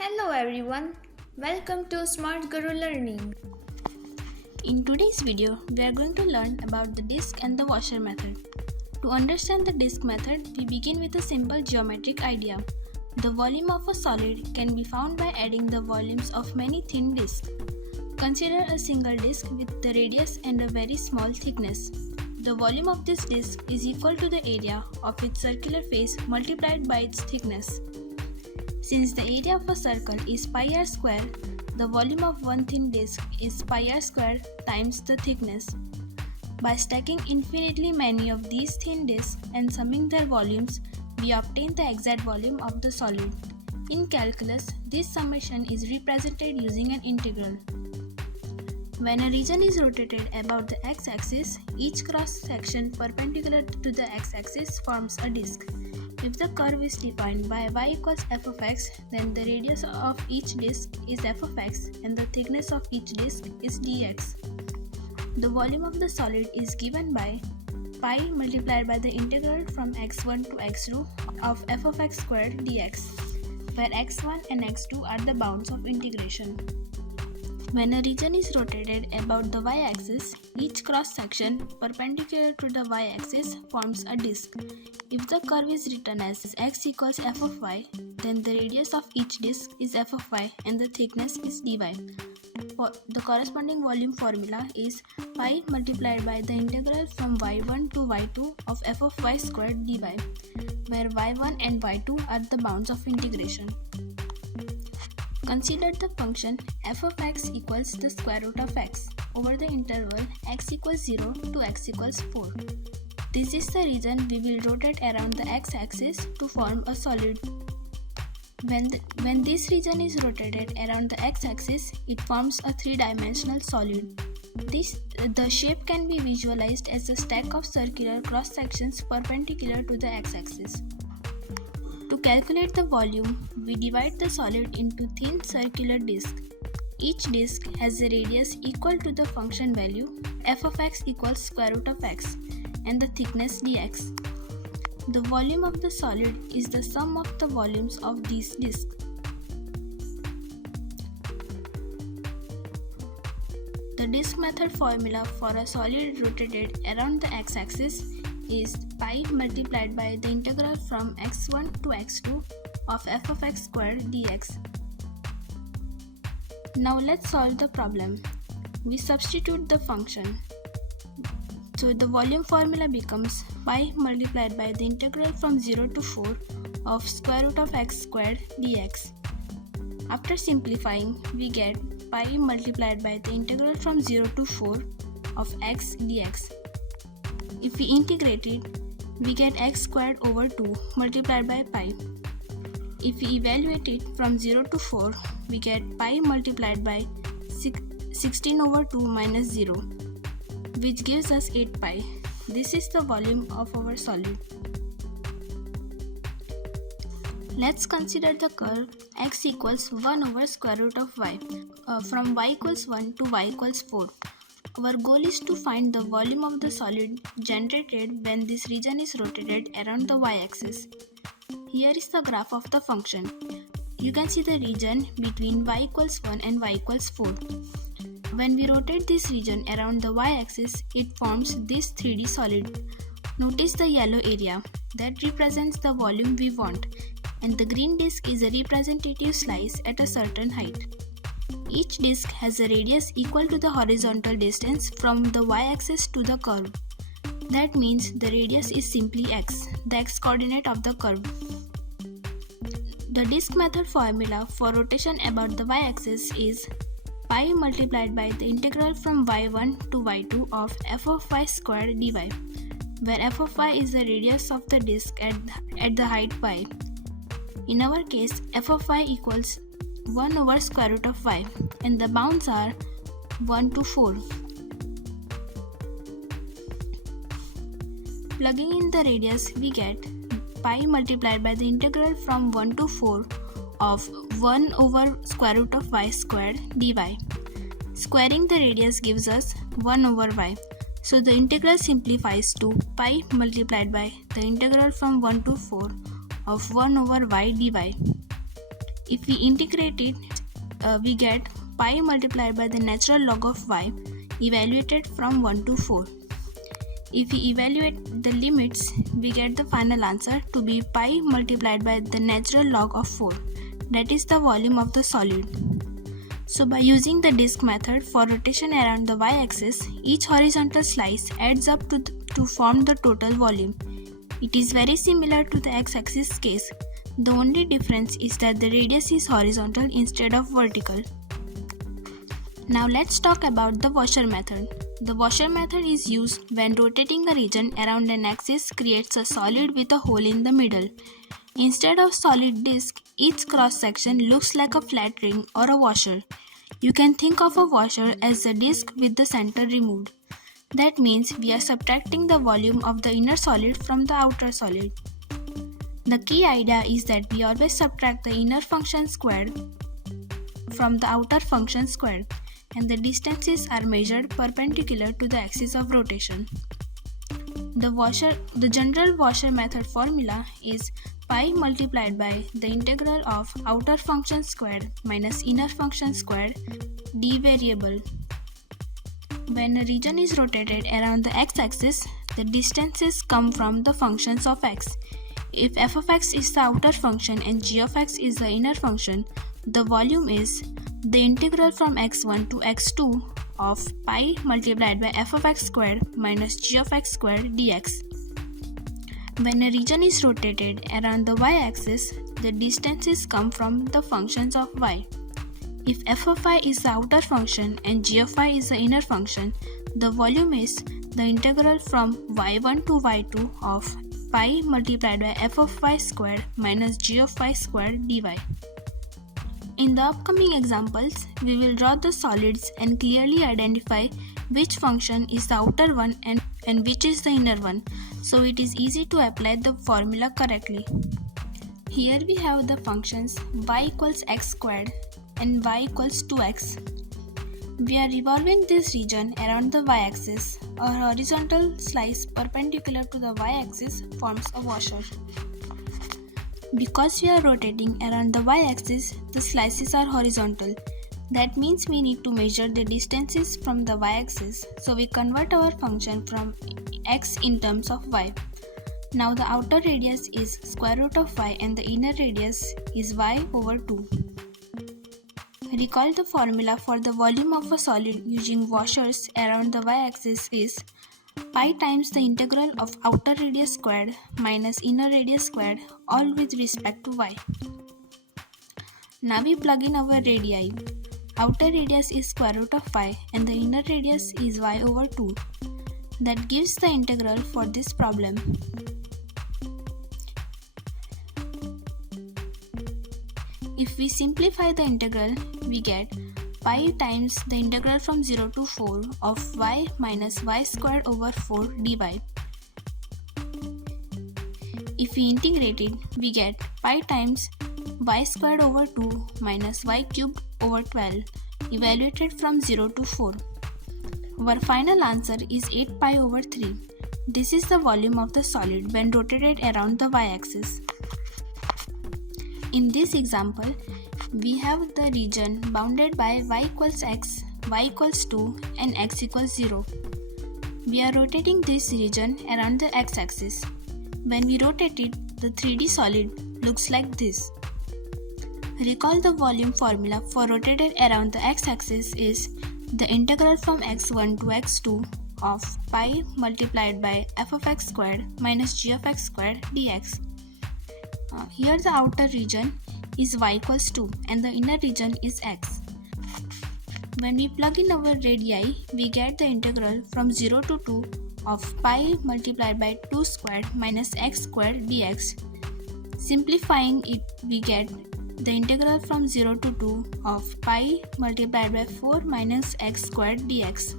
Hello everyone, welcome to Smart Guru Learning. In today's video, we are going to learn about the disk and the washer method. To understand the disk method, we begin with a simple geometric idea. The volume of a solid can be found by adding the volumes of many thin disks. Consider a single disk with the radius and a very small thickness. The volume of this disk is equal to the area of its circular face multiplied by its thickness. Since the area of a circle is pi r square, the volume of one thin disk is pi r square times the thickness. By stacking infinitely many of these thin disks and summing their volumes, we obtain the exact volume of the solid. In calculus, this summation is represented using an integral. When a region is rotated about the x-axis, each cross-section perpendicular to the x-axis forms a disk. If the curve is defined by y equals f of x, then the radius of each disk is f of x and the thickness of each disk is dx. The volume of the solid is given by pi multiplied by the integral from x1 to x2 of f of x squared dx, where x1 and x2 are the bounds of integration. When a region is rotated about the y-axis, each cross-section perpendicular to the y-axis forms a disk. If the curve is written as x equals f of y, then the radius of each disk is f of y and the thickness is dy. The corresponding volume formula is pi multiplied by the integral from y1 to y2 of f of y squared dy, where y1 and y2 are the bounds of integration. Consider the function f of x equals the square root of x over the interval x equals 0 to x equals 4. This is the region we will rotate around the x-axis to form a solid. When this region is rotated around the x-axis, it forms a three-dimensional solid. The shape can be visualized as a stack of circular cross-sections perpendicular to the x-axis. To calculate the volume, we divide the solid into thin circular disks. Each disk has a radius equal to the function value f of x equals square root of x and the thickness dx. The volume of the solid is the sum of the volumes of these disks. The disk method formula for a solid rotated around the x-axis is pi multiplied by the integral from x1 to x2 of f of x squared dx. Now let's solve the problem. We substitute the function. So the volume formula becomes pi multiplied by the integral from 0 to 4 of square root of x squared dx. After simplifying, we get pi multiplied by the integral from 0 to 4 of x dx. If we integrate it, we get x squared over 2 multiplied by pi. If we evaluate it from 0 to 4, we get pi multiplied by 16 over 2 minus 0, which gives us 8 pi. This is the volume of our solid. Let's consider the curve x equals 1 over square root of y from y equals 1 to y equals 4. Our goal is to find the volume of the solid generated when this region is rotated around the y-axis. Here is the graph of the function. You can see the region between y equals 1 and y equals 4. When we rotate this region around the y-axis, it forms this 3D solid. Notice the yellow area that represents the volume we want, and the green disk is a representative slice at a certain height. Each disk has a radius equal to the horizontal distance from the y-axis to the curve. That means the radius is simply x, the x-coordinate of the curve. The disk method formula for rotation about the y-axis is pi multiplied by the integral from y1 to y2 of f of y squared dy, where f of y is the radius of the disk at the height pi. In our case, f of y equals 1 over square root of y and the bounds are 1 to 4. Plugging in the radius, we get pi multiplied by the integral from 1 to 4 of 1 over square root of y squared dy. Squaring the radius gives us 1 over y. So the integral simplifies to pi multiplied by the integral from 1 to 4 of 1 over y dy. If we integrate it, we get pi multiplied by the natural log of y evaluated from 1 to 4. If we evaluate the limits, we get the final answer to be pi multiplied by the natural log of 4. That is the volume of the solid. So by using the disk method for rotation around the y-axis, each horizontal slice adds up to form the total volume. It is very similar to the x-axis case. The only difference is that the radius is horizontal instead of vertical. Now let's talk about the washer method. The washer method is used when rotating a region around an axis creates a solid with a hole in the middle. Instead of solid disk, each cross-section looks like a flat ring or a washer. You can think of a washer as a disk with the center removed. That means we are subtracting the volume of the inner solid from the outer solid. The key idea is that we always subtract the inner function squared from the outer function squared, and the distances are measured perpendicular to the axis of rotation. The general washer method formula is pi multiplied by the integral of outer function squared minus inner function squared d variable. When a region is rotated around the x-axis, the distances come from the functions of x. If f of x is the outer function and g of x is the inner function, the volume is the integral from x1 to x2 of pi multiplied by f of x squared minus g of x squared dx. When a region is rotated around the y-axis, the distances come from the functions of y. If f of y is the outer function and g of y is the inner function, the volume is the integral from y1 to y2 of pi multiplied by f of y squared minus g of y squared dy. In the upcoming examples, we will draw the solids and clearly identify which function is the outer one and which is the inner one, so it is easy to apply the formula correctly. Here we have the functions y equals x squared and y equals 2x. We are revolving this region around the y-axis. A horizontal slice perpendicular to the y-axis forms a washer. Because we are rotating around the y-axis, the slices are horizontal. That means we need to measure the distances from the y-axis, so we convert our function from x in terms of y. Now the outer radius is square root of y and the inner radius is y over 2. Recall the formula for the volume of a solid using washers around the y-axis is pi times the integral of outer radius squared minus inner radius squared, all with respect to y. Now we plug in our radii. Outer radius is square root of y and the inner radius is y over 2. That gives the integral for this problem. If we simplify the integral, we get pi times the integral from 0 to 4 of y minus y squared over 4 dy. If we integrate it, we get pi times y squared over 2 minus y cubed over 12, evaluated from 0 to 4. Our final answer is 8 pi over 3. This is the volume of the solid when rotated around the y-axis. In this example, we have the region bounded by y equals x, y equals 2 and x equals 0. We are rotating this region around the x-axis. When we rotate it, the 3D solid looks like this. Recall the volume formula for rotated around the x-axis is the integral from x1 to x2 of pi multiplied by f of x squared minus g of x squared dx. Here the outer region is y equals 2 and the inner region is x. When we plug in our radii, we get the integral from 0 to 2 of pi multiplied by 2 squared minus x squared dx. Simplifying it, we get the integral from 0 to 2 of pi multiplied by 4 minus x squared dx.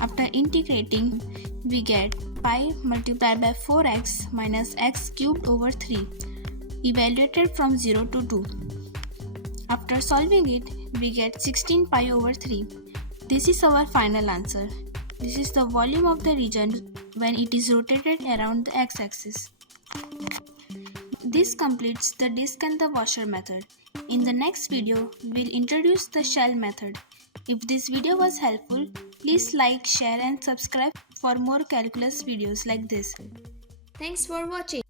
After integrating, we get pi multiplied by 4x minus x cubed over 3, evaluated from 0 to 2. After solving it, we get 16 pi over 3. This is our final answer. This is the volume of the region when it is rotated around the x-axis. This completes the disk and the washer method. In the next video, we'll introduce the shell method. If this video was helpful, please like, share and subscribe for more calculus videos like this. Thanks for watching.